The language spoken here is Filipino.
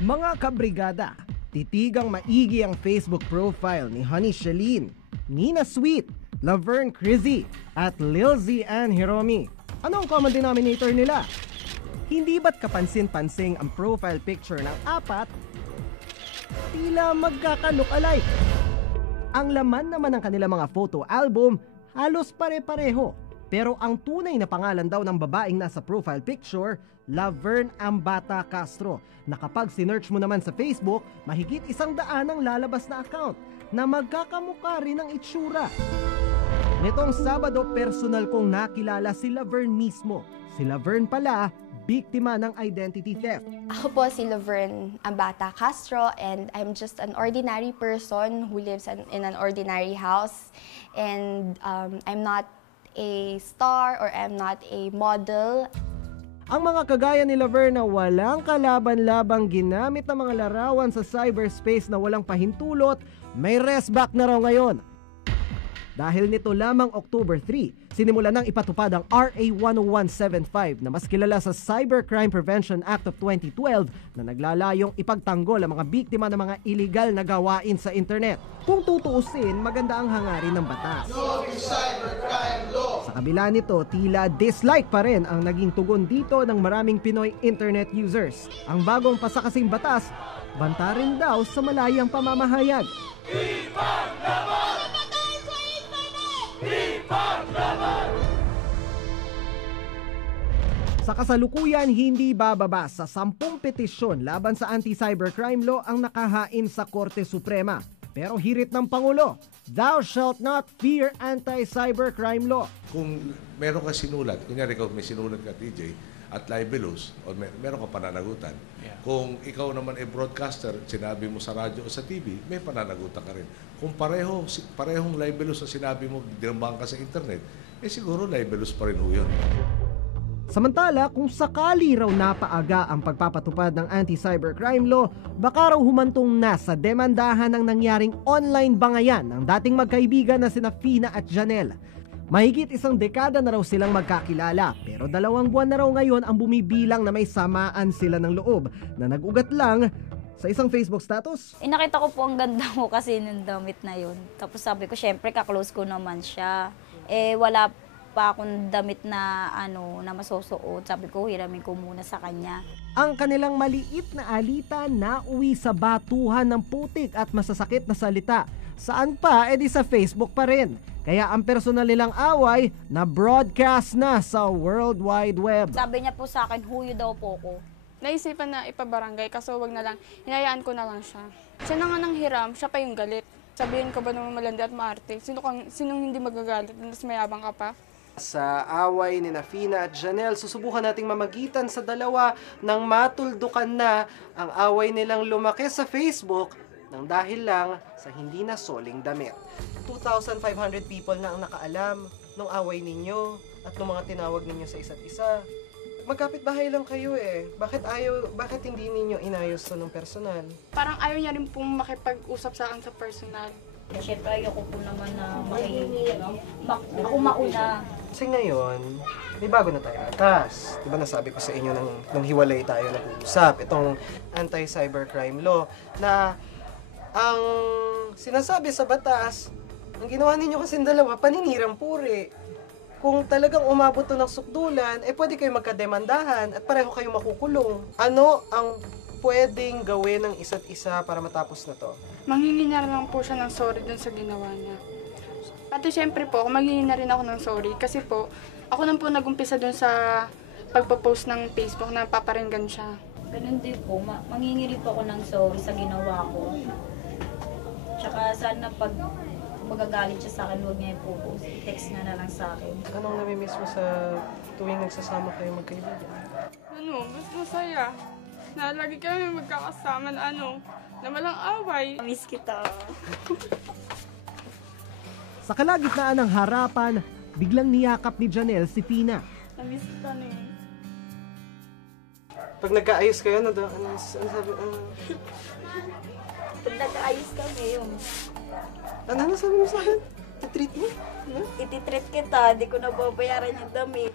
Mga kabrigada, titigang maigi ang Facebook profile ni Honey Shalene, Nina Sweet, Laverne Crizzy, at Lilzy Ann Hiromi. Ano ang common denominator nila? Hindi ba't kapansin-pansing ang profile picture ng apat? Tila magkaka-look-alike. Ang laman naman ng kanilang mga photo album, halos pare-pareho. Pero ang tunay na pangalan daw ng babaeng nasa profile picture, Laverne Ambata Castro, na kapag sinearch mo naman sa Facebook, mahigit 100 ang lalabas na account na magkakamukha rin ang itsura. Nitong Sabado, personal kong nakilala si Laverne mismo. Si Laverne pala, biktima ng identity theft. Ako po si Laverne Ambata Castro, and I'm just an ordinary person who lives in an ordinary house. And I'm not a star or I'm not a model. Ang mga kagaya ni Laverne na walang kalaban-labang ginamit ng mga larawan sa cyberspace na walang pahintulot, may rest back na raw ngayon. Dahil nito lamang October 3, sinimula nang ipatupad ang RA 10175 na mas kilala sa Cybercrime Prevention Act of 2012 na naglalayong ipagtanggol ang mga biktima ng mga iligal na gawain sa internet. Kung tutuusin, maganda ang hangarin ng batas. Sa kabila nito, tila dislike pa rin ang naging tugon dito ng maraming Pinoy internet users. Ang bagong pasakasing batas, banta rin daw sa malayang pamamahayag. Sa kasalukuyan, hindi bababa sa 10 petisyon laban sa anti-cybercrime law ang nakahain sa Korte Suprema. Pero hirit ng Pangulo, thou shalt not fear anti-cybercrime law. Kung meron ka sinulat, kunyari ikaw may sinulat ka, TJ, at libelous, o meron ka pananagutan. Yeah. Kung ikaw naman ay broadcaster, sinabi mo sa radyo o sa TV, may pananagutan ka rin. Kung parehong libelous ang sinabi mo, dinambahan ka sa internet, siguro libelous pa rin ho yun. Samantala, kung sakali raw napaaga ang pagpapatupad ng anti-cybercrime law, baka raw humantong na sa demandahan ng nangyaring online bangayan ng dating magkaibigan na sina Fina at Janelle. Mahigit 1 dekada na raw silang magkakilala, pero 2 buwan na raw ngayon ang bumibilang na may samaan sila ng loob na nag-ugat lang sa isang Facebook status. Nakita ko po ang ganda mo kasi ng damit na yun. Tapos sabi ko, syempre kaklose ko naman siya. Wala pa akong damit na na masusuot. Sabi ko, hiramin ko muna sa kanya. Ang kanilang maliit na alitan na uwi sa batuhan ng putik at masasakit na salita. Saan pa? Di sa Facebook pa rin. Kaya ang personal nilang away na broadcast na sa World Wide Web. Sabi niya po sa akin, huyo daw po ko. Naisipan na ipabarangay, kaso wag na lang, hinayaan ko na lang siya. Siya na nga nang hiram, siya pa yung galit. Sabihin ko ba naman malandi at maarte? Sinong hindi magagalit, mas mayabang ka pa? Sa away ni Fina at Janelle, susubukan nating mamagitan sa dalawa nang matuldukan na ang away nilang lumaki sa Facebook nang dahil lang sa hindi na soling damit. 2,500 people na ang nakaalam ng away ninyo at ng mga tinawag ninyo sa isa't isa. Magkapit-bahay lang kayo eh. Bakit hindi ninyo inayos to ng personal? Parang ayaw niya rin pong makipag-usap sa akin sa personal. Siyempre, ayoko po naman na ako mauna. Kasi ngayon, may bago na tayo batas. Diba nasabi ko sa inyo nung hiwalay tayo nag-uusap, itong anti-cybercrime law, na ang sinasabi sa batas, ang ginawa ninyo kasing dalawa, paninirang puri. Kung talagang umabot to ng sukdulan, pwede kayo magkademandahan at pareho kayo makukulong. Ano ang pwedeng gawin ng isa't isa para matapos na to? Manghingi na lang po siya ng sorry dun sa ginawa niya. Pati syempre po, manghingi na rin ako ng sorry kasi po, ako nang po nagumpisa dun sa pagpapost ng Facebook na paparinggan siya. Ganun din po, manghingi rin po ako ng sorry sa ginawa ko. Tsaka sana pag magagalit siya sa akin, huwag niya i-post. Text na lang sa akin. Anong namimiss mo sa tuwing nagsasama kayo magkaibigan? Mas masaya. Na lagi kami magkakasama na na walang away. Miss kita. Sa kalagitnaan ng harapan, biglang niyakap ni Janelle si Fina. Namiss kita na yun. Pag nagkaayos kayo, ano sabi? Pag nag-ayos kami yun. Ano sabi mo sa akin? I-treat mo? Iti-treat kita, di ko nababayaran yung damit.